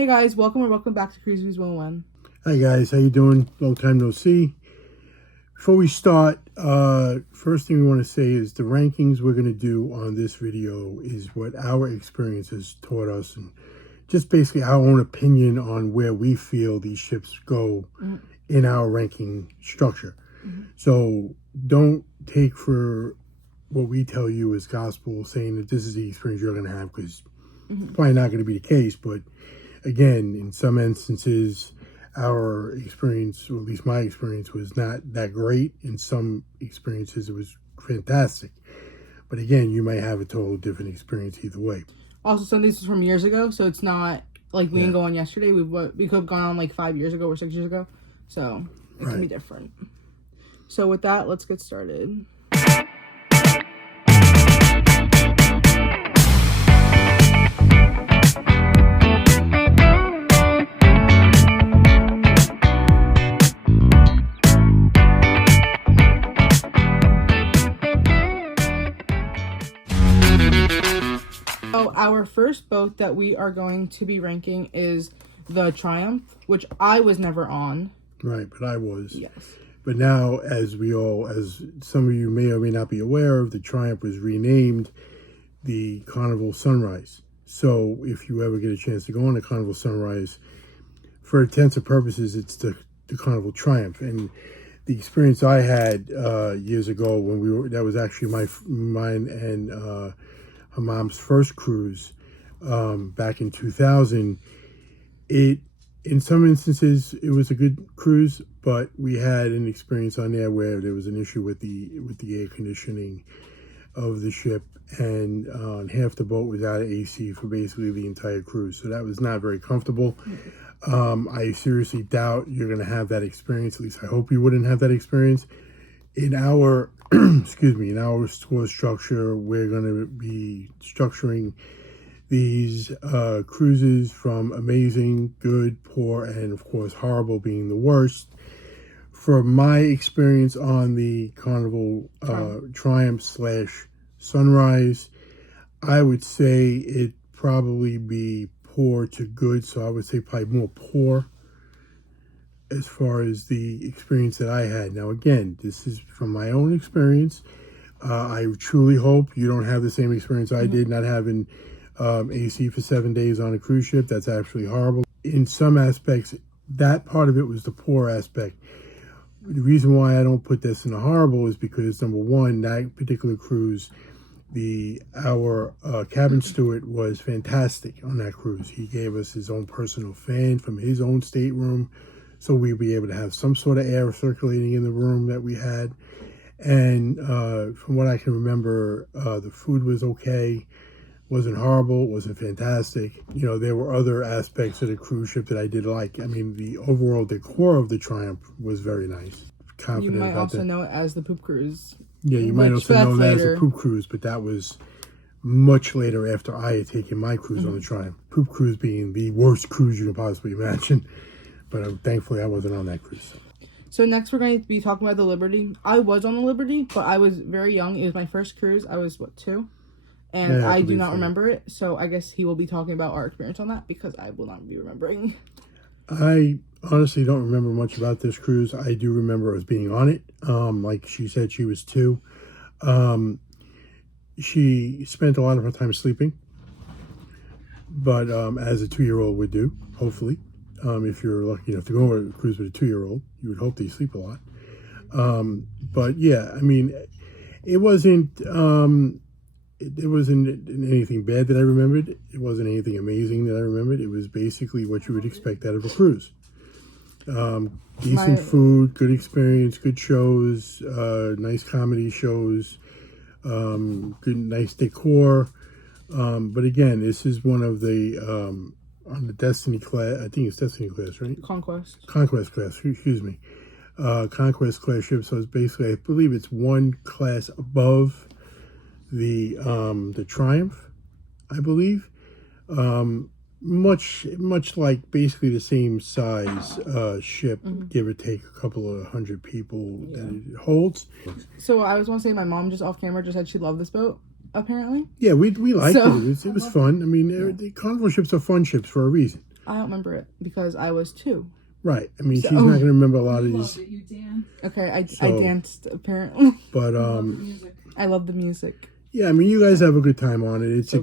Hey guys, welcome back to Cruise News 101. Hi guys, how you doing? Long time no see. Before we start, first thing we want to say is the rankings we're going to do on this video is what our experience has taught us, and just basically our own opinion on where we feel these ships go in our ranking structure. So don't take for what we tell you as gospel, saying that this is the experience you're going to have, because it's probably not going to be the case. But again, in some instances, our experience, or at least my experience, was not that great. In some experiences, it was fantastic. But again, you might have a total different experience either way. Also, some of these was from years ago, so it's not like we didn't go on yesterday. We could have gone on like 5 years ago or 6 years ago, so it can be different. So with that, let's get started. So our first boat that we are going to be ranking is the Triumph, which I was never on. Right, but I was. Yes. But now, as some of you may or may not be aware of, the Triumph was renamed the Carnival Sunrise. So if you ever get a chance to go on the Carnival Sunrise, for intents and purposes, it's the Carnival Triumph. And the experience I had years ago when that was actually mine and her mom's first cruise back in 2000. In some instances, it was a good cruise, but we had an experience on there where there was an issue with the air conditioning of the ship, and half the boat was out of AC for basically the entire cruise. So that was not very comfortable. I seriously doubt you're going to have that experience. At least I hope you wouldn't have that experience. In our in our score structure, we're going to be structuring these cruises from amazing, good, poor, and of course horrible being the worst. From my experience on the Carnival Triumph / Sunrise, I would say it probably be poor to good. So I would say probably more poor as far as the experience that I had. Now again, this is from my own experience. I truly hope you don't have the same experience I did, not having AC for 7 days on a cruise ship. That's actually horrible. In some aspects, that part of it was the poor aspect. The reason why I don't put this in the horrible is because, number one, that particular cruise, our cabin steward was fantastic on that cruise. He gave us his own personal fan from his own stateroom, so we'd be able to have some sort of air circulating in the room that we had. And from what I can remember, the food was okay. Wasn't horrible, wasn't fantastic. You know, there were other aspects of the cruise ship that I did like. I mean, the overall decor of the Triumph was very nice. You might also know it as the poop cruise. Yeah, you might also know that as the poop cruise, but that was much later after I had taken my cruise on the Triumph. Poop cruise being the worst cruise you can possibly imagine. But thankfully I wasn't on that cruise. So next we're going to be talking about the Liberty. I was on the Liberty, but I was very young. It was my first cruise. I was, 2? And I do not remember it, so I guess he will be talking about our experience on that, because I will not be remembering. I honestly don't remember much about this cruise. I do remember us being on it. Like she said, she was 2. She spent a lot of her time sleeping, but as a 2-year-old would do, hopefully. If you're lucky enough to go on a cruise with a 2-year-old, you would hope they sleep a lot. But yeah, I mean, it wasn't anything bad that I remembered. It wasn't anything amazing that I remembered. It was basically what you would expect out of a cruise. Decent food, good experience, good shows, nice comedy shows, nice decor. But again, this is one of the on the Destiny class. I think it's Destiny class, right? Conquest class. Excuse me. Conquest class ship. So it's basically, I believe it's one class above the Triumph, I believe. Much like basically the same size ship, give or take a couple of hundred people that it holds. So I was want to say, my mom just off camera just said she loved this boat. apparently. Yeah, we liked it. It was fun. I mean, the Carnival ships are fun ships for a reason. I don't remember it because I was 2. Right. I mean, she's not going to remember a lot of these. You Dan. Okay, I danced apparently. But I love the music. yeah, I mean, you guys have a good time on it. It's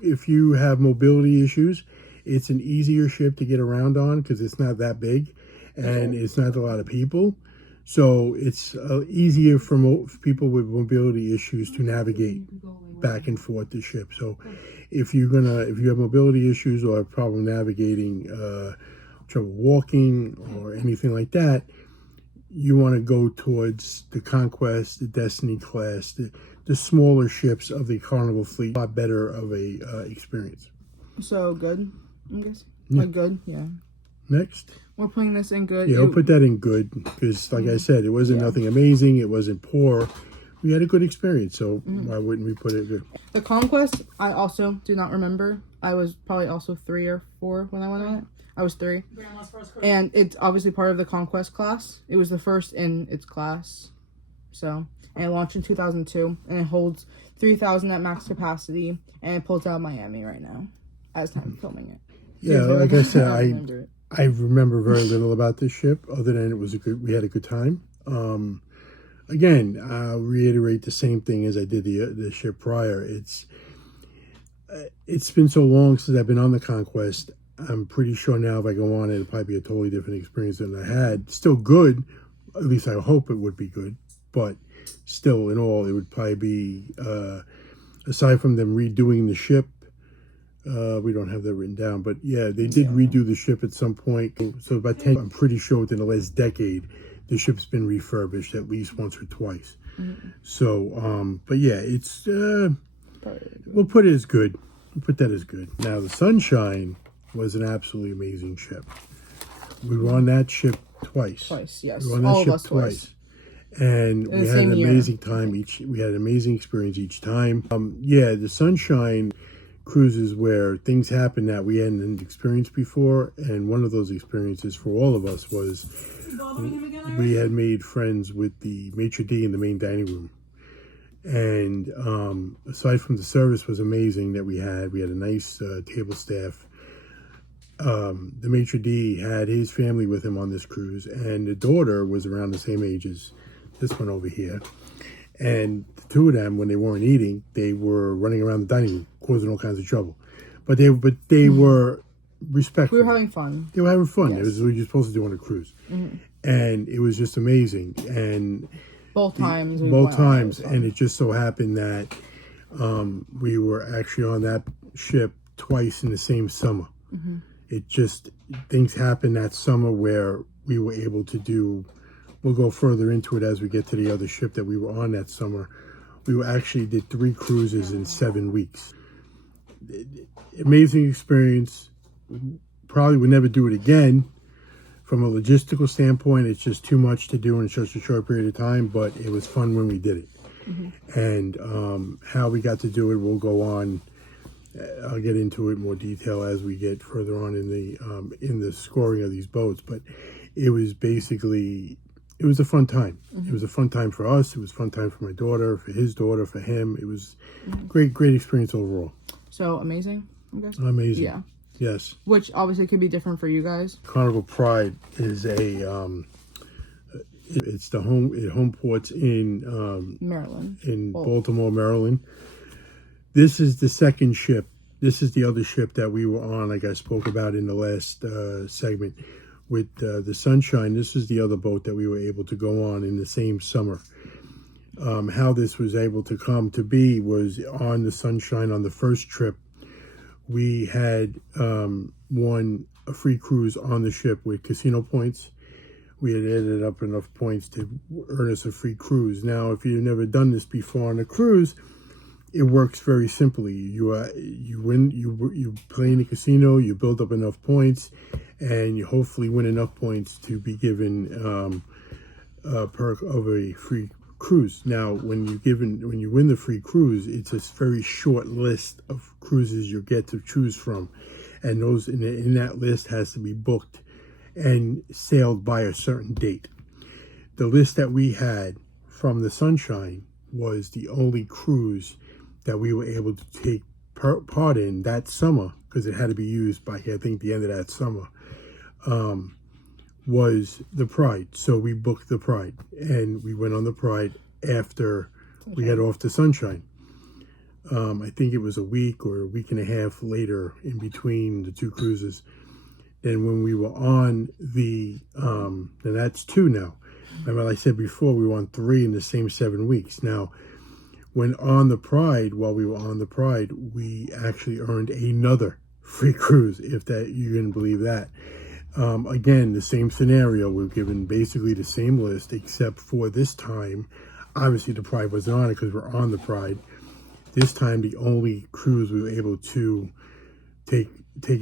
if you have mobility issues, it's an easier ship to get around on because it's not that big, and it's not a lot of people. So it's easier for people with mobility issues to navigate back and forth the ship. So if you have mobility issues or a problem navigating, trouble walking or anything like that, you want to go towards the Conquest, the Destiny class, the smaller ships of the Carnival fleet. A lot better of a experience. So good, I guess. Yeah. Like good, yeah. Next. We're putting this in good. Yeah, we'll put that in good because, like I said, it wasn't nothing amazing. It wasn't poor. We had a good experience, so why wouldn't we put it good? The Conquest, I also do not remember. I was probably also 3 or 4 when I went on it. I was 3. And it's obviously part of the Conquest class. It was the first in its class. So, and it launched in 2002. And it holds 3,000 at max capacity. And it pulls out of Miami right now as time of filming it. Yeah, like I said, I remember very little about this ship other than we had a good time. Again, I'll reiterate the same thing as I did the ship prior. It's been so long since I've been on the Conquest. I'm pretty sure now if I go on it, it'll probably be a totally different experience than I had. Still good. At least I hope it would be good. But still, in all, it would probably be, aside from them redoing the ship, we don't have that written down. But yeah, they did redo the ship at some point. So about 10, I'm pretty sure within the last decade, the ship's been refurbished at least once or twice. So, but yeah, it's, we'll put it as good. We'll put that as good. Now, the Sunshine was an absolutely amazing ship. We were on that ship twice. Twice, yes. We were on that ship twice. And we had an amazing time we had an amazing experience each time. Yeah, the Sunshine cruises where things happen that we hadn't experienced before, and one of those experiences for all of us was we had made friends with the maitre d' in the main dining room. And aside from the service was amazing that we had a nice table staff. The maitre d' had his family with him on this cruise, and the daughter was around the same age as this one over here. And the two of them, when they weren't eating, they were running around the dining room, causing all kinds of trouble. But they were respectful. We were having fun. They were having fun. Yes. It was what you're supposed to do on a cruise. And it was just amazing. And both times. And it just so happened that we were actually on that ship twice in the same summer. It just, things happened that summer where we were able to do, we'll go further into it as we get to the other ship that we were on that summer. We actually did 3 cruises in 7 weeks. Amazing experience. Probably would never do it again. From a logistical standpoint, it's just too much to do in such a short period of time, but it was fun when we did it. And how we got to do it, we'll go on. I'll get into it in more detail as we get further on in the scoring of these boats. But it was basically, it was a fun time. It was a fun time for us. It was a fun time for my daughter, for his daughter, for him. It was great experience overall. So amazing, I guess. Amazing. Yeah. Yes. Which obviously could be different for you guys. Carnival Pride is it's the home ports in Maryland. In Baltimore, Maryland. This is the second ship. This is the other ship that we were on, like I spoke about in the last segment with the Sunshine. This is the other boat that we were able to go on in the same summer. How this was able to come to be was on the Sunshine on the first trip. We had won a free cruise on the ship with casino points. We had added up enough points to earn us a free cruise. Now, if you've never done this before on a cruise, it works very simply. You win. You play in the casino. You build up enough points, and you hopefully win enough points to be given a perk of a free cruise. Now, when you win the free cruise, it's a very short list of cruises you get to choose from, and those in that list has to be booked and sailed by a certain date. The list that we had from the Sunshine was the only cruise that we were able to take part in that summer, because it had to be used by, I think, the end of that summer, was the Pride. So we booked the Pride, and we went on the Pride after we got off the Sunshine. I think it was a week or a week and a half later in between the two cruises. And when we were on the, and that's 2 now. Remember, I said before, we were on 3 in the same 7 weeks. Now, when on the Pride, while we were on the Pride, we actually earned another free cruise, if that you can believe that. Again, the same scenario. We're given basically the same list, except for this time, obviously the Pride wasn't on it because we're on the Pride. This time, the only cruise we were able to take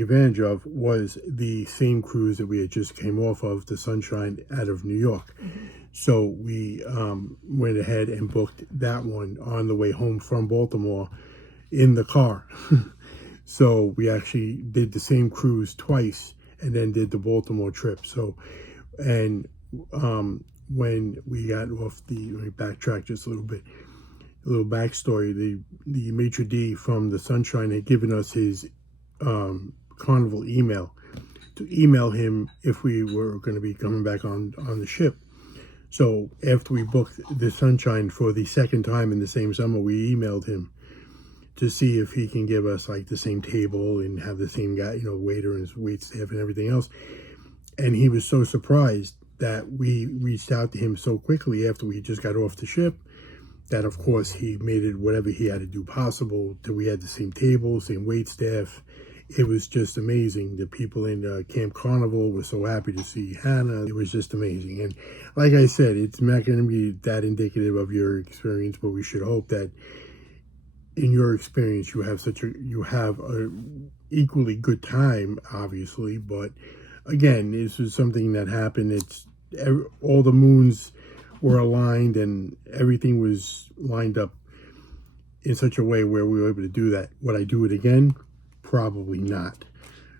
advantage of was the same cruise that we had just came off of, the Sunshine, out of New York. Mm-hmm. So we went ahead and booked that one on the way home from Baltimore in the car. So we actually did the same cruise twice and then did the Baltimore trip. So, and when we got off let me backtrack just a little bit, a little backstory. The maitre d' from the Sunshine had given us his Carnival email to email him if we were going to be coming back on the ship. So after we booked the Sunshine for the second time in the same summer, we emailed him to see if he can give us like the same table and have the same guy, waiter and his wait staff and everything else. And he was so surprised that we reached out to him so quickly after we just got off the ship that, of course, he made it whatever he had to do possible that we had the same table, same wait staff. It was just amazing. The people in Camp Carnival were so happy to see Hannah. It was just amazing. And like I said, it's not going to be that indicative of your experience, but we should hope that in your experience you have a equally good time, obviously. But again, this was something that happened. All the moons were aligned and everything was lined up in such a way where we were able to do that. Would I do it again? Probably not,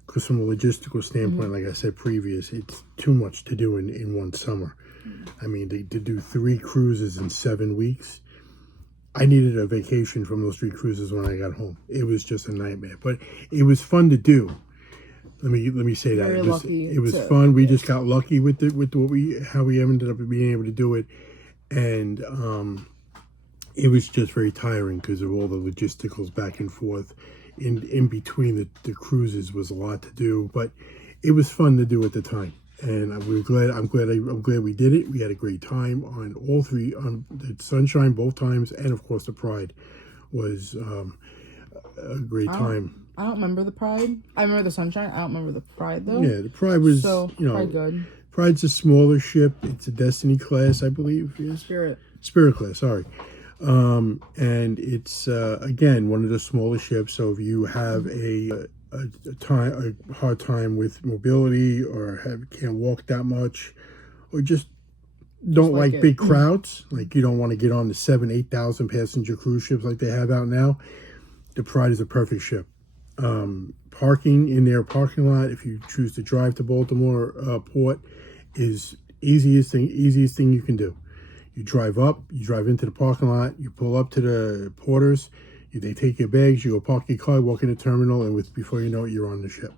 because from a logistical standpoint, like I said previous, it's too much to do in one summer. I mean, to do 3 cruises in 7 weeks, I needed a vacation from those 3 cruises when I got home. It was just a nightmare, but it was fun to do. Let me say that it was fun. We just got lucky with how we ended up being able to do it, and it was just very tiring because of all the logisticals back and forth. In between the cruises was a lot to do, but it was fun to do at the time, and I'm glad we did it. We had a great time on all 3, on the Sunshine both times, and of course the Pride was a great time. I don't remember the Pride. I remember the Sunshine. I don't remember the Pride though. Yeah, the Pride was quite good. Pride's a smaller ship. It's a Destiny class, I believe. Yeah. Spirit class. Sorry. And it's again one of the smaller ships. So if you have a hard time with mobility, or can't walk that much, or just don't like big crowds, like you don't want to get on the 7,000-8,000 passenger cruise ships like they have out now, the Pride is a perfect ship. Parking in their parking lot, if you choose to drive to Baltimore Port, is easiest thing you can do. You drive up, you drive into the parking lot, you pull up to the porters, they take your bags, you go park your car, walk in the terminal, and before you know it, you're on the ship.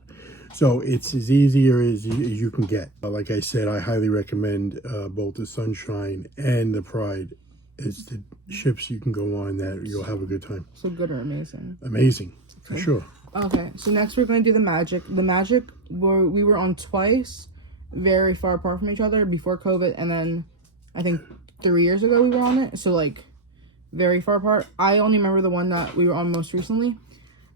So it's as easier as you can get. Like I said, I highly recommend both the Sunshine and the Pride as the ships you can go on that you'll have a good time. So good or amazing? Amazing, for sure. Okay, so next we're going to do the Magic. The Magic, we were on twice, very far apart from each other before COVID, and then I think 3 years ago we were on it, so like very far apart. I only remember the one that we were on most recently.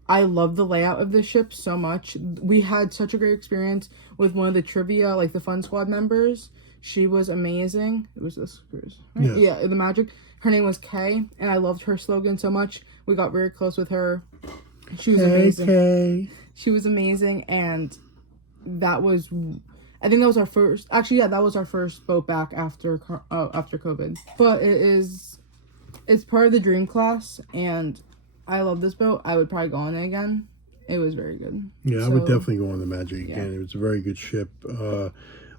I love the layout of this ship so much. We had such a great experience with one of the trivia, like the Fun Squad members. She was amazing. It was this cruise, right? Yes. Yeah, the Magic. Her name was Kay, and I loved her slogan so much. We got very close with her. She was amazing. Kay. She was amazing, and that was, I think that was our first. Actually, yeah, that was our first boat back after COVID. But it's part of the Dream Class, and I love this boat. I would probably go on it again. It was very good. Yeah, I would definitely go on the Magic again. Yeah. It was a very good ship.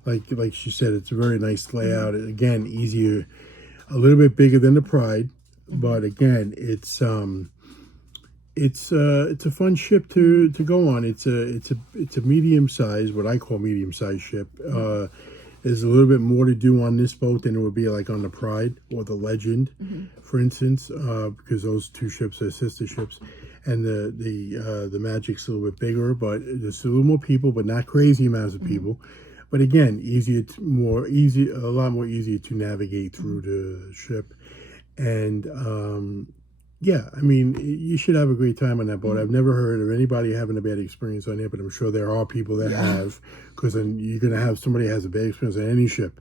Like she said, it's a very nice layout. Again, easier, a little bit bigger than the Pride, but again, it's it's a fun ship to go on. It's a medium size, what I call medium size ship. There's a little bit more to do on this boat than it would be like on the Pride or the Legend, for instance, because those two ships are sister ships, and the Magic's a little bit bigger, but there's a little more people, but not crazy amounts of people. But again, a lot more easier to navigate through the ship, and yeah, I mean, you should have a great time on that boat. I've never heard of anybody having a bad experience on it, but I'm sure there are people that have, because then you're going to have somebody has a bad experience on any ship.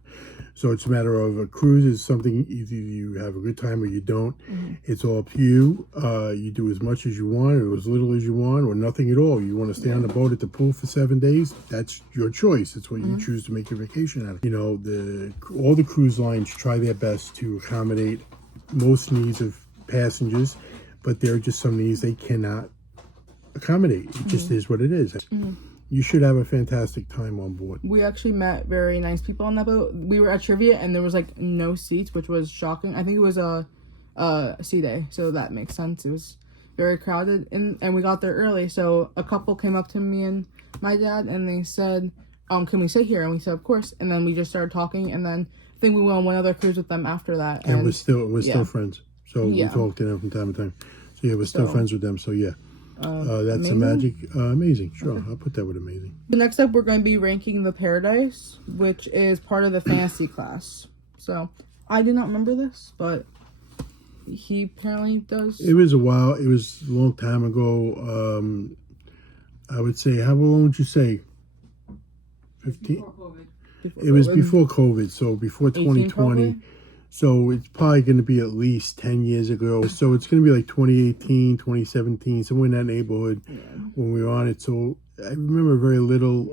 So it's a matter of a cruise is something either you have a good time or you don't. It's all up to you. You do as much as you want or as little as you want or nothing at all. You want to stay on the boat at the pool for 7 days, that's your choice. It's what you choose to make your vacation out of. You know, all the cruise lines try their best to accommodate most needs of passengers, but there are just some needs they cannot accommodate. It just is what it is. You should have a fantastic time on board. We actually met very nice people on that boat. We were at trivia and there was like no seats, which was shocking. I think it was a sea day, so that makes sense. It was very crowded, and we got there early, so a couple came up to me and my dad and they said, can we sit here? And we said of course, and then we just started talking, and then I think we went on one other cruise with them after that, and we're still friends. So we talk to them from time to time. So yeah, we're still friends with them. So yeah, that's amazing? A Magic. Amazing. Sure, okay. I'll put that with amazing. So next up, we're going to be ranking the Paradise, which is part of the fantasy class. So I did not remember this, but he apparently does. It was a while. It was a long time ago. I would say, how long would you say? 15. Before COVID. It was before COVID, so before 2020. So it's probably going to be at least 10 years ago. So it's going to be like 2018, 2017, somewhere in that neighborhood when we were on it. So I remember very little.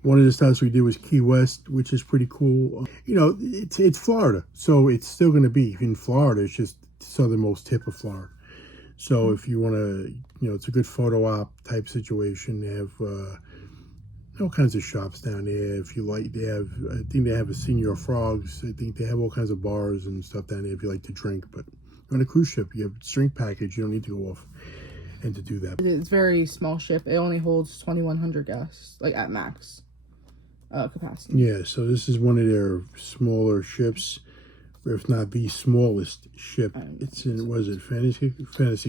One of the stops we did was Key West, which is pretty cool. You know, it's Florida, so it's still going to be in Florida. It's just the southernmost tip of Florida. So if you want to, you know, it's a good photo op type situation. They have all kinds of shops down there. If you like, I think they have a Senior Frogs. I think they have all kinds of bars and stuff down there if you like to drink. But on a cruise ship, you have a drink package. You don't need to go off and to do that. It's a very small ship. It only holds 2,100 guests, like at max capacity. Yeah, so this is one of their smaller ships, or if not the smallest ship. It's in, was it fantasy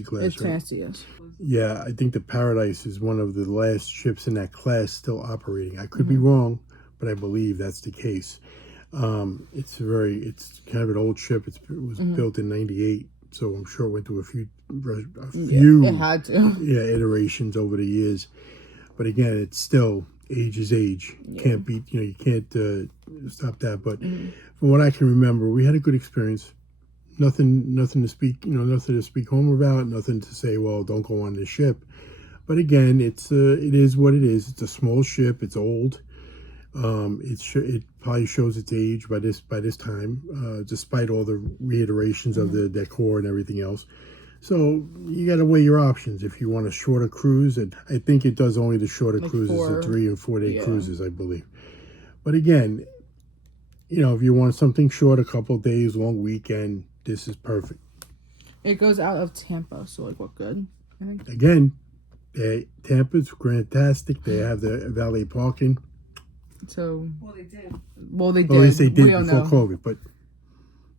class? It's right? fantasy, yes. Yeah, I think the Paradise is one of the last ships in that class still operating. I could be wrong, but I believe that's the case. It's kind of an old ship. It was built in '98, so I'm sure it went through a few it had to. Iterations over the years. But again, it's still age is age. Can't beat, you can't stop that. But from what I can remember, we had a good experience. Nothing to speak, nothing to speak home about. Nothing to say, well, don't go on this ship. But again, it is what it is. It's a small ship. It's old. It probably shows its age by this time, despite all the reiterations of the decor and everything else. So you got to weigh your options. If you want a shorter cruise, and I think it does only the shorter cruises, the 3 and 4 day cruises, I believe. But again, if you want something short, a couple of days, long weekend, this is perfect. It goes out of Tampa, so like what good, I think. Again, Tampa's fantastic. They have the valet parking. So they did. Well, they did. Well, at least they did before know. COVID, but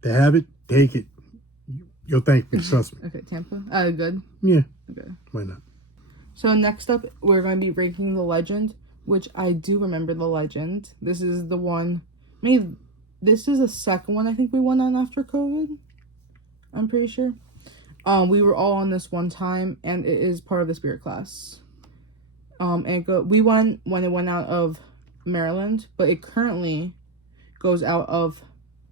they have it. Take it. You'll thank me. Trust me. Okay, Tampa. Good. Yeah. Okay. Why not? So next up, we're going to be ranking the Legend, which I do remember the Legend. This is the one. Maybe this is the second one I think we went on after COVID. I'm pretty sure. We were all on this one time, and it is part of the Spirit class. We went when it went out of Maryland, but it currently goes out of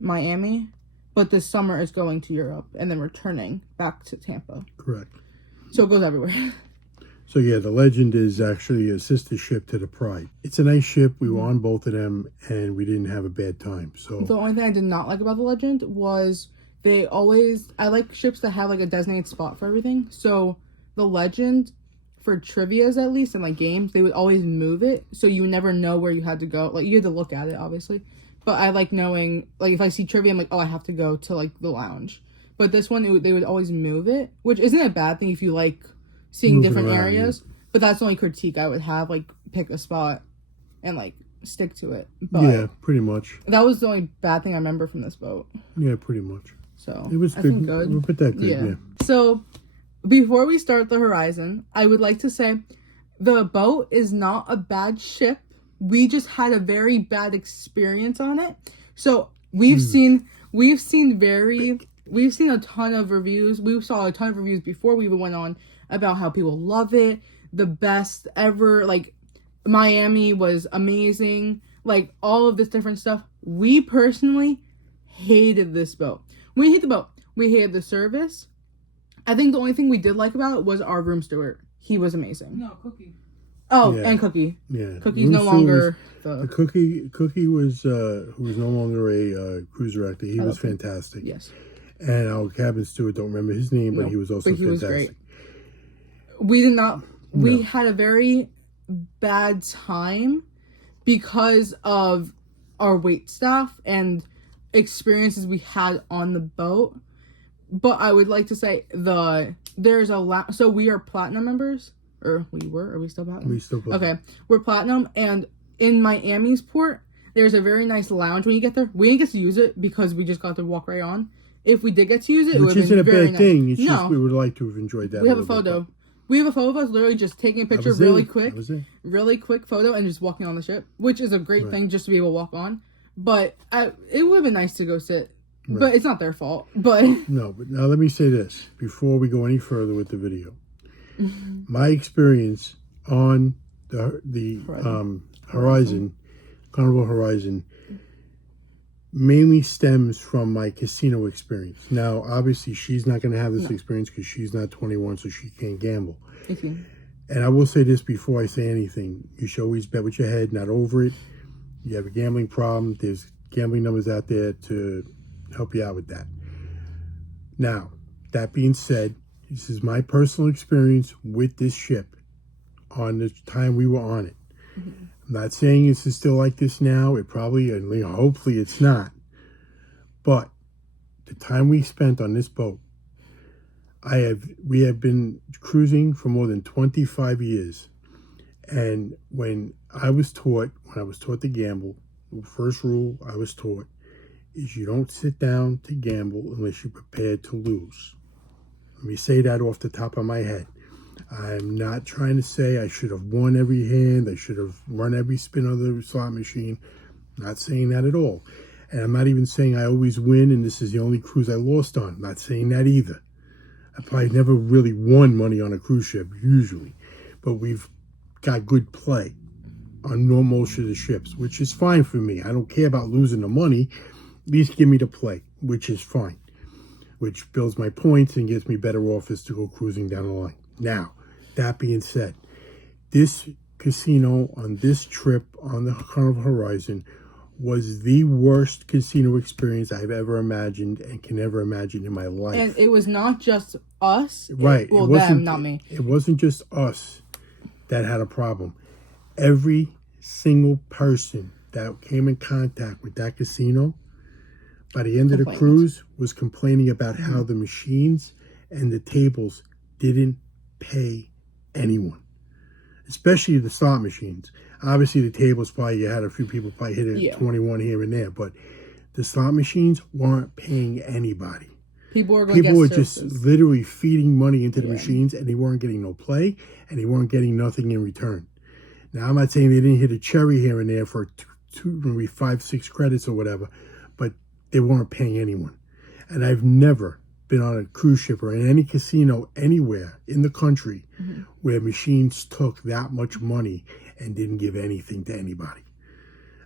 Miami. But this summer it's going to Europe and then returning back to Tampa. Correct. So it goes everywhere. So yeah, the Legend is actually a sister ship to the Pride. It's a nice ship. We were on both of them, and we didn't have a bad time. So the only thing I did not like about the Legend was I like ships that have like a designated spot for everything. So the Legend, for trivias at least, and like games, they would always move it, so you would never know where you had to go. Like you had to look at it, obviously. But I like knowing, like if I see trivia, I'm like, oh, I have to go to like the lounge. But this one, they would always move it, which isn't a bad thing if you like seeing Moving different around, areas. Yeah. But that's the only critique I would have. Like, pick a spot and, like, stick to it. But yeah, pretty much. That was the only bad thing I remember from this boat. Yeah, pretty much. So, it was good. I think good. We'll put that good, yeah. So, before we start the Horizon, I would like to say the boat is not a bad ship. We just had a very bad experience on it. So, we've seen a ton of reviews. We saw a ton of reviews before we even went on about how people love it. The best ever. Like, Miami was amazing. Like, all of this different stuff. We personally hated this boat. We hated the boat. We hated the service. I think the only thing we did like about it was our room steward. He was amazing. No, Cookie. Oh, yeah. And Cookie. Yeah. Cookie's no longer the Cookie was who was no longer a cruise director. He was fantastic. Yes. And our cabin steward, don't remember his name, but he was also fantastic. Was great. We did not. We had a very bad time because of our wait staff and experiences we had on the boat. But I would like to say there's a so we are platinum members, or we were. Are we still platinum? We still platinum. Okay, we're platinum, and in Miami's port, there's a very nice lounge when you get there. We didn't get to use it because we just got to walk right on. If we did get to use it, which isn't a bad thing. It's just we would like to have enjoyed that. We have a photo. We have a photo of us literally just taking a picture really quick photo and just walking on the ship, which is a great thing just to be able to walk on. But it would have been nice to go sit. Right. But it's not their fault. But no, but now let me say this before we go any further with the video. My experience on the Horizon, Carnival Horizon, mainly stems from my casino experience. Now, obviously, she's not going to have this experience because she's not 21, so she can't gamble. Okay. And I will say this before I say anything. You should always bet with your head, not over it. You have a gambling problem, there's gambling numbers out there to help you out with that. Now, that being said, this is my personal experience with this ship on the time we were on it. Mm-hmm. I'm not saying this is still like this now. It probably, and hopefully it's not. But the time we spent on this boat, we have been cruising for more than 25 years. And when I was taught to gamble, the first rule I was taught is you don't sit down to gamble unless you're prepared to lose. Let me say that off the top of my head. I'm not trying to say I should have won every hand. I should have run every spin of the slot machine. I'm not saying that at all. And I'm not even saying I always win and this is the only cruise I lost on. I'm not saying that either. I probably never really won money on a cruise ship, usually. But we've got good play on most of the ships, which is fine for me. I don't care about losing the money. At least give me the play, which is fine. Which builds my points and gets me better offers to go cruising down the line. Now, that being said, this casino on this trip on the Carnival Horizon was the worst casino experience I've ever imagined and can ever imagine in my life. And it was not just us. Right. Well, them, not me. It wasn't just us that had a problem. Every single person that came in contact with that casino by the end of the cruise was complaining about how the machines and the tables didn't pay anyone, especially the slot machines. Obviously, the tables probably you had a few people probably hit it 21 here and there, but the slot machines weren't paying anybody. People were just literally feeding money into the machines, and they weren't getting no play, and they weren't getting nothing in return. Now, I'm not saying they didn't hit a cherry here and there for two, maybe 5-6 credits or whatever, but they weren't paying anyone. And I've never been on a cruise ship or in any casino anywhere in the country where machines took that much money and didn't give anything to anybody.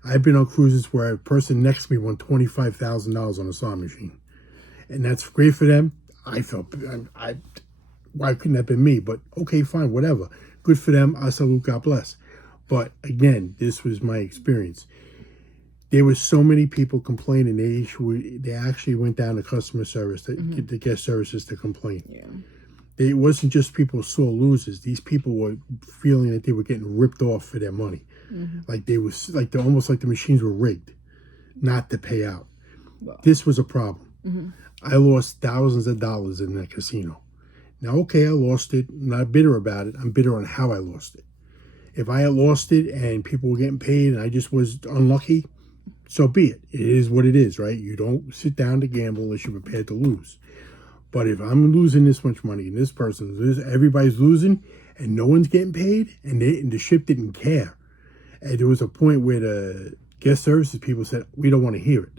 I've been on cruises where a person next to me won $25,000 on a slot machine. And that's great for them. I felt, why couldn't that have been me? But okay, fine, whatever. Good for them. I salute, God bless. But again, this was my experience. There were so many people complaining. They actually went down to customer service, to get the guest services to complain. Yeah. It wasn't just people sore losers. These people were feeling that they were getting ripped off for their money. Like almost like the machines were rigged, not to pay out. Wow. This was a problem. I lost thousands of dollars in that casino. Now, okay, I lost it. I'm not bitter about it. I'm bitter on how I lost it. If I had lost it and people were getting paid and I just was unlucky, so be it. It is what it is, right? You don't sit down to gamble unless you're prepared to lose. But if I'm losing this much money and this person's losing, everybody's losing and no one's getting paid and the ship didn't care. And there was a point where the guest services people said, we don't want to hear it.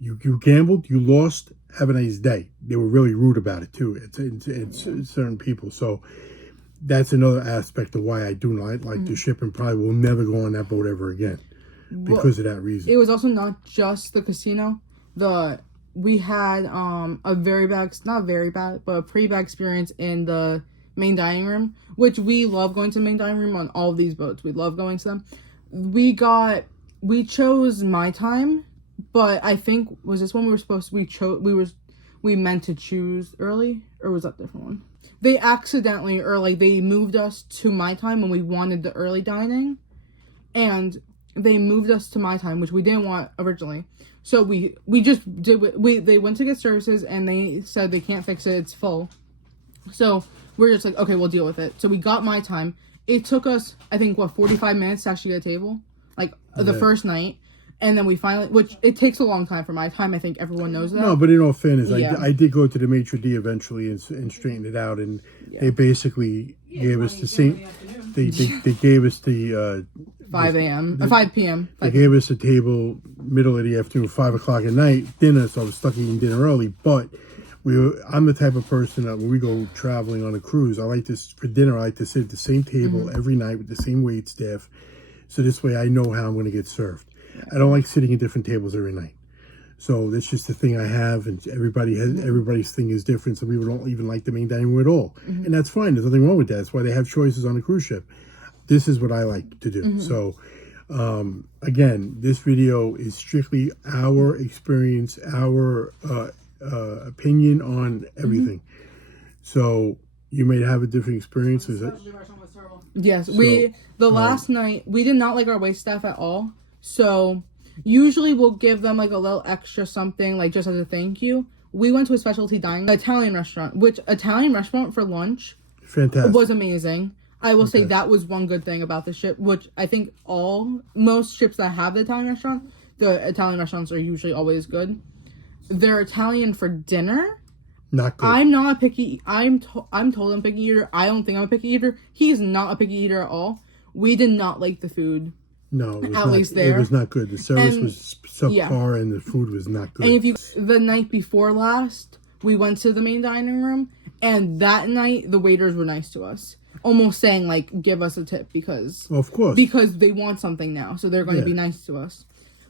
You gambled, you lost, have a nice day. They were really rude about it too. It's certain people. So that's another aspect of why I do not like the ship and probably will never go on that boat ever again because of that reason. It was also not just the casino. We had a very bad, not very bad, but a pretty bad experience in the main dining room, which we love going to the main dining room on all of these boats. We love going to them. We chose my time, but I think, was this one we meant to choose early, or was that a different one? They accidentally, or like they moved us to my time when we wanted the early dining, and they moved us to my time, which we didn't want originally. So we just did. They went to get services and they said they can't fix it. It's full. So we're just like, okay, we'll deal with it. So we got my time. It took us, I think, 45 minutes to actually get a table, like the first night. And then we finally, which it takes a long time for my time. I think everyone knows that. No, but in all fairness, Yeah. I did go to the maitre d' eventually and straighten it out, and they basically gave us the same. They gave us the 5 a.m. 5 p.m. They gave us a table middle of the afternoon, 5 o'clock at night, dinner. So I was stuck eating dinner early. But I'm the type of person that when we go traveling on a cruise, I like this for dinner. I like to sit at the same table every night with the same wait staff, so this way I know how I'm going to get served. I don't like sitting at different tables every night. So that's just the thing I have, and everybody's thing is different. Some people don't even like the main dining room at all, and that's fine. There's nothing wrong with that. That's why they have choices on a cruise ship. This is what I like to do. So, again, this video is strictly our experience, our opinion on everything. So you may have a different experience. Yes, last night we did not like our wait staff at all. So usually we'll give them like a little extra something, like just as a thank you. We went to a specialty dining Italian restaurant, which Italian restaurant for lunch Fantastic. was amazing. I will say that was one good thing about the ship, which I think most ships that have the Italian restaurants are usually always good. They're Italian for dinner. Not good. I'm not a picky. I'm told I'm a picky eater. I don't think I'm a picky eater. He's not a picky eater at all. We did not like the food. No, it was at least there. It was not good. The service was subpar and the food was not good. And the night before last, we went to the main dining room, and that night the waiters were nice to us, almost saying like, "Give us a tip," because of course, because they want something now, so they're going to be nice to us,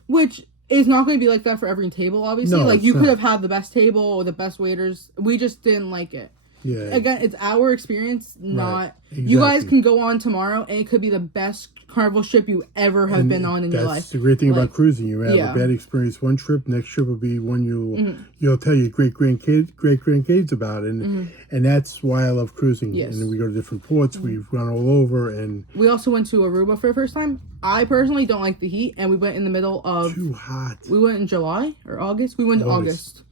which is not going to be like that for every table. Obviously, no, like you could have had the best table or the best waiters. We just didn't like it. Yeah. Again, it's our experience, not... Right. Exactly. You guys can go on tomorrow, and it could be the best Carnival ship you ever have been on in your life. That's the great thing about cruising. You have a bad experience one trip, next trip will be one you'll tell your great grandkids about, and that's why I love cruising. Yes. And then we go to different ports. We've gone all over, and we also went to Aruba for the first time. I personally don't like the heat, and we went in the middle of... Too hot. We went in July or August. We went in August.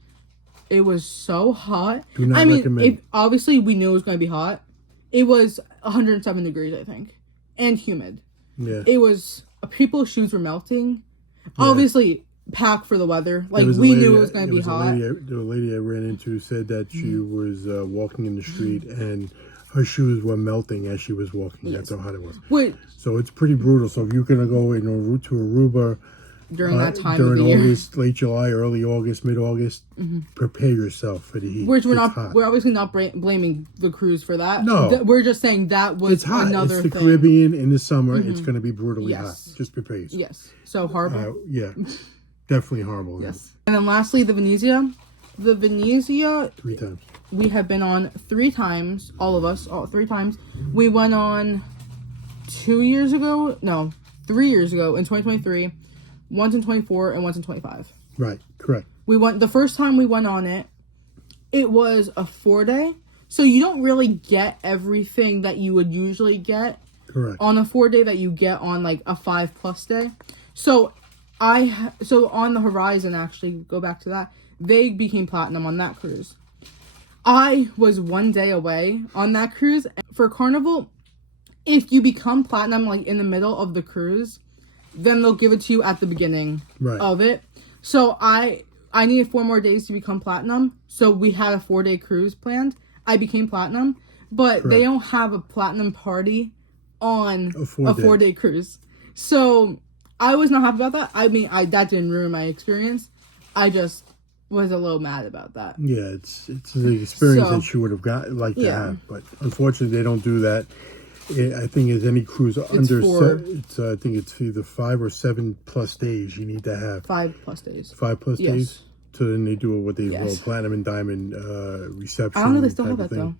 It was so hot. Do not recommend. Obviously, we knew it was going to be hot. It was 107 degrees, I think, and humid. Yeah. It was... People's shoes were melting. Yeah. Obviously, pack for the weather. Like, we knew it was going to be hot. The lady I ran into said that she was walking in the street and her shoes were melting as she was walking. Yes. That's how hot it was. Wait. So it's pretty brutal. So if you're going to go in a route to Aruba... during that time of the year. During August, late July, early August, mid-August, prepare yourself for the heat. Which we're obviously not blaming the cruise for that. No. We're just saying that was it's hot. another thing. It's the Caribbean in the summer. It's going to be brutally hot. Just prepare yourself. Yes. So horrible. Yeah. Definitely horrible. Yes. And then lastly, the Venezia. The Venezia... 3 times. We have been on 3 times. All of us. 3 times. We went on 2 years ago. No. 3 years ago in 2023. Once in 24 and once in 25. Right, correct. The first time we went on it, it was a 4-day. So you don't really get everything that you would usually get on a 4-day that you get on like a 5+ day. So on the Horizon, actually, go back to that. they became platinum on that cruise. I was 1 day away on that cruise. For Carnival, if you become platinum like in the middle of the cruise, then they'll give it to you at the beginning of it. So I needed 4 more days to become platinum. So we had a 4-day cruise planned. I became platinum, but they don't have a platinum party on a 4-day cruise. So I was not happy about that. I mean, that didn't ruin my experience. I just was a little mad about that. Yeah, it's the experience that you would have got to have, but unfortunately they don't do that. I think as any cruise under I think it's either 5 or 7 plus days you need to have. 5 plus days. 5 plus days. So then they do what they call platinum and diamond reception. I don't know if they still have that though.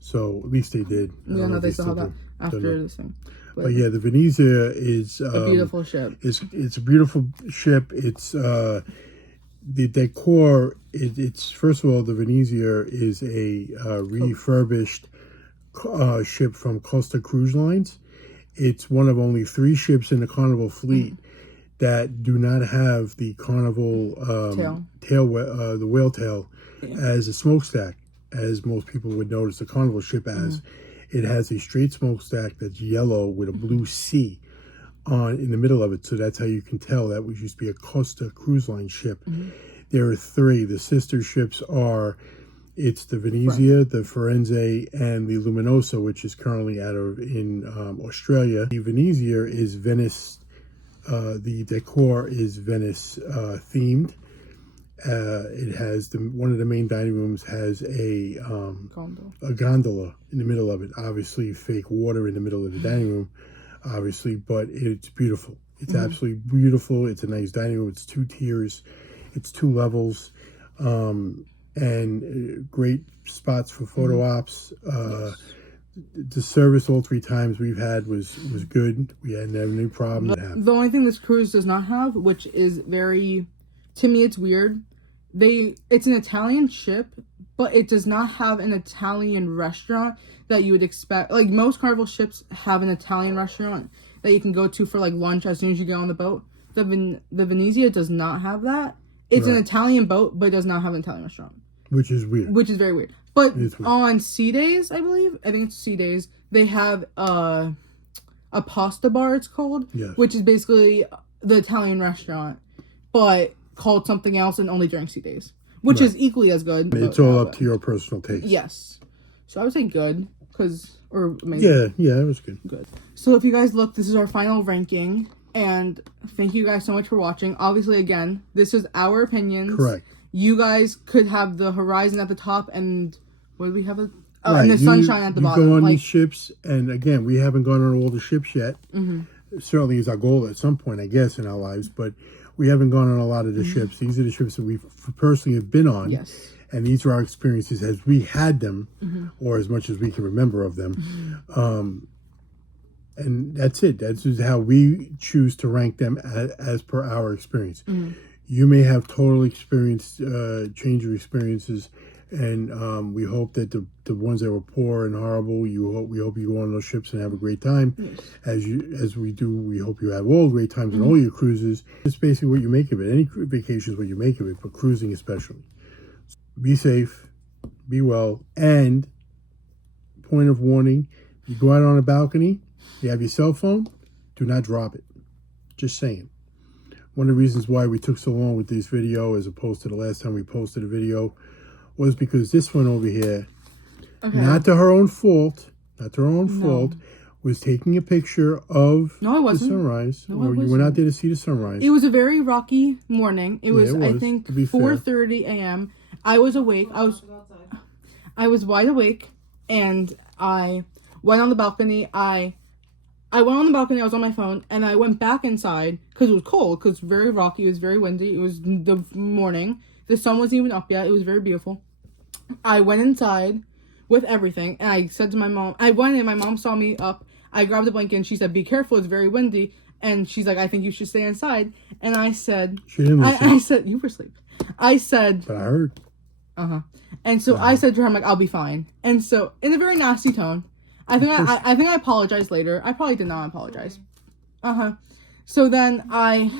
So at least they did. Yeah, no, they still have that after this thing. But yeah, the Venezia is a beautiful ship. It's a beautiful ship. It's the decor. It's first of all, the Venezia is a refurbished ship from Costa Cruise Lines. It's one of only 3 ships in the Carnival fleet that do not have the Carnival the whale tail as a smokestack, as most people would notice the Carnival ship as. It has a straight smokestack that's yellow with a blue C in the middle of it, so that's how you can tell that was used to be a Costa Cruise Line ship. There are 3. The sister ships it's the Venezia, the Firenze, and the Luminosa, which is currently in Australia. The Venezia is Venice. The decor is Venice themed. It has one of the main dining rooms has a gondola in the middle of it. Obviously, fake water in the middle of the dining room, obviously, but it's beautiful. It's absolutely beautiful. It's a nice dining room. It's 2 tiers. It's 2 levels. And great spots for photo ops. The service all 3 times we've had was good. We had no problem. The only thing this cruise does not have, which is to me, it's weird. It's an Italian ship, but it does not have an Italian restaurant that you would expect. Like most Carnival ships have an Italian restaurant that you can go to for like lunch as soon as you get on the boat. The Venezia does not have that. It's an Italian boat, but it does not have an Italian restaurant. Which is weird. Which is very weird. But on sea days, I think it's sea days, they have a pasta bar, it's called, which is basically the Italian restaurant, but called something else and only during sea days, which is equally as good. It's all up to your personal taste. Yes. So I would say good, or amazing. Yeah, it was good. Good. So if you guys look, this is our final ranking, and thank you guys so much for watching. Obviously, again, this is our opinions. Correct. You guys could have the Horizon at the top, and what do we have? And the Sunshine at the bottom. You go on these ships, and again, we haven't gone on all the ships yet. Certainly is our goal at some point, I guess, in our lives, but we haven't gone on a lot of the ships. These are the ships that we personally have been on. Yes. And these are our experiences as we had them, or as much as we can remember of them. And that's it. That's just how we choose to rank them as per our experience. You may have total experience, change of experiences, and we hope that the ones that were poor and horrible, we hope you go on those ships and have a great time. As we do, we hope you have all great times on all your cruises. It's basically what you make of it. Any vacation is what you make of it, but cruising especially. Be safe, be well, and point of warning, you go out on a balcony, you have your cell phone, do not drop it. Just saying. One of the reasons why we took so long with this video as opposed to the last time we posted a video was because this one over here, not to her own fault, was taking a picture of the sunrise. You were not there to see the sunrise. It was a very rocky morning. It was I think 4:30 a.m. I was awake. I was wide awake, and I went on the balcony. I went on the balcony, I was on my phone, and I went back inside because it was cold, because it was very rocky, it was very windy, it was the morning, the sun wasn't even up yet, it was very beautiful. I went inside with everything, and I said to my mom, I went in, my mom saw me up, I grabbed a blanket, and she said, be careful, it's very windy, and she's like, I think you should stay inside, and I said, she didn't listen. I said, you were asleep. I said, but I heard. And so I said to her, I'm like, I'll be fine. And so, in a very nasty tone, I think I apologized later. I probably did not apologize. So then I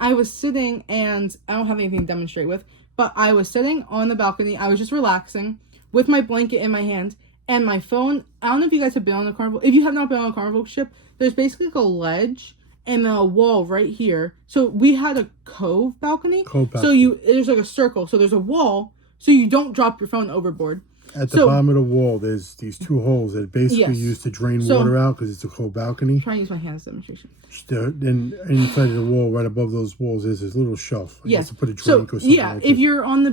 was sitting, and I don't have anything to demonstrate with, But I was sitting on the balcony. I was just relaxing with my blanket in my hand and my phone. I don't know if you guys have been on the Carnival. If you have not been on a Carnival ship, there's basically like a ledge and a wall right here. So we had a cove balcony. So there's like a circle. So there's a wall so you don't drop your phone overboard. At the bottom of the wall, there's these 2 holes that are basically used to drain water out because it's a cove balcony. I'm trying to use my hand as a demonstration. Then inside of the wall, right above those walls, is this little shelf. Yes. To put a drink or something. Yeah, if you're on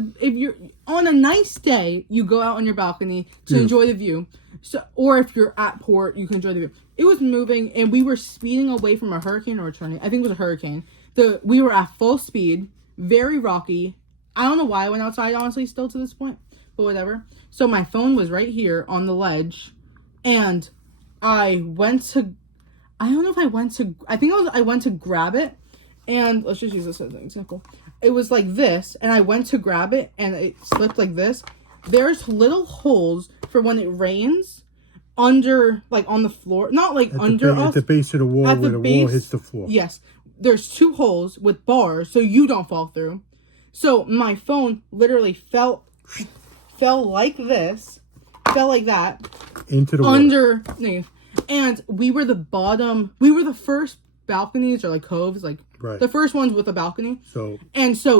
a nice day, you go out on your balcony to enjoy the view. So, or if you're at port, you can enjoy the view. It was moving, and we were speeding away from a hurricane or a tornado. I think it was a hurricane. We were at full speed, very rocky. I don't know why I went outside, honestly, still to this point, but whatever. So my phone was right here on the ledge, and I went to grab it, and let's just use this as an example. It was like this, and I went to grab it, and it slipped like this. There's little holes for when it rains under, like on the floor, not like under us. At the base of the wall, where the wall hits the floor. Yes, there's 2 holes with bars, so you don't fall through. So my phone literally fell like this, fell like that into the underneath. And we were the first balconies or like coves, like the first ones with a balcony. So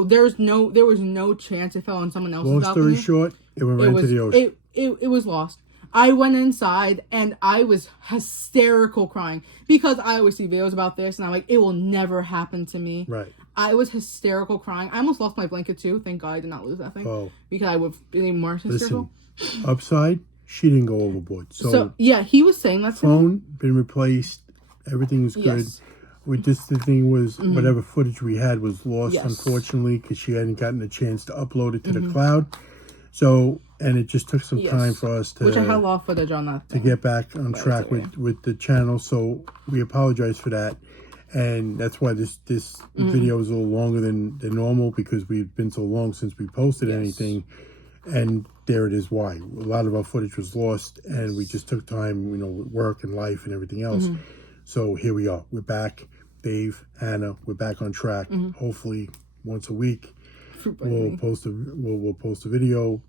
there was no chance it fell on someone else's balcony. Long story short, it went right into the ocean. It was lost. I went inside and I was hysterical crying because I always see videos about this and I'm like, it will never happen to me. Right. I was hysterical crying. I almost lost my blanket too. Thank God I did not lose that thing. Oh. Because I would have been even more hysterical. Listen, upside, she didn't go overboard. So yeah, he was saying that to me. Phone been replaced. Everything was good. Yes. The thing was, whatever footage we had was lost, unfortunately, because she hadn't gotten a chance to upload it to the cloud. So, and it just took some time for us to... Which I had a lot of footage on that. To get back on track with the channel. So, we apologize for that. And that's why this video is a little longer than normal, because we've been so long since we posted anything. And there it is why. A lot of our footage was lost, and we just took time, with work and life and everything else. So, here we are. We're back. Dave, Hannah, we're back on track. Hopefully, once a week. We'll post a video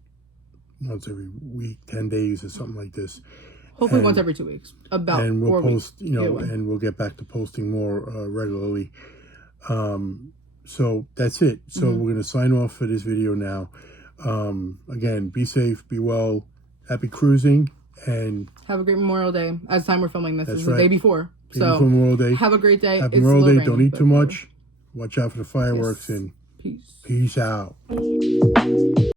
once every week, 10 days or something like this. Hopefully once every 2 weeks. And we'll 4 post, weeks. And we'll get back to posting more regularly. So that's it. So we're going to sign off for this video now. Again, be safe, be well, happy cruising, and have a great Memorial Day. As the time we're filming this, is the right. day before. So Memorial Day. Have a great day. Happy Memorial Day. Don't eat too much. Watch out for the fireworks, and peace. Peace out.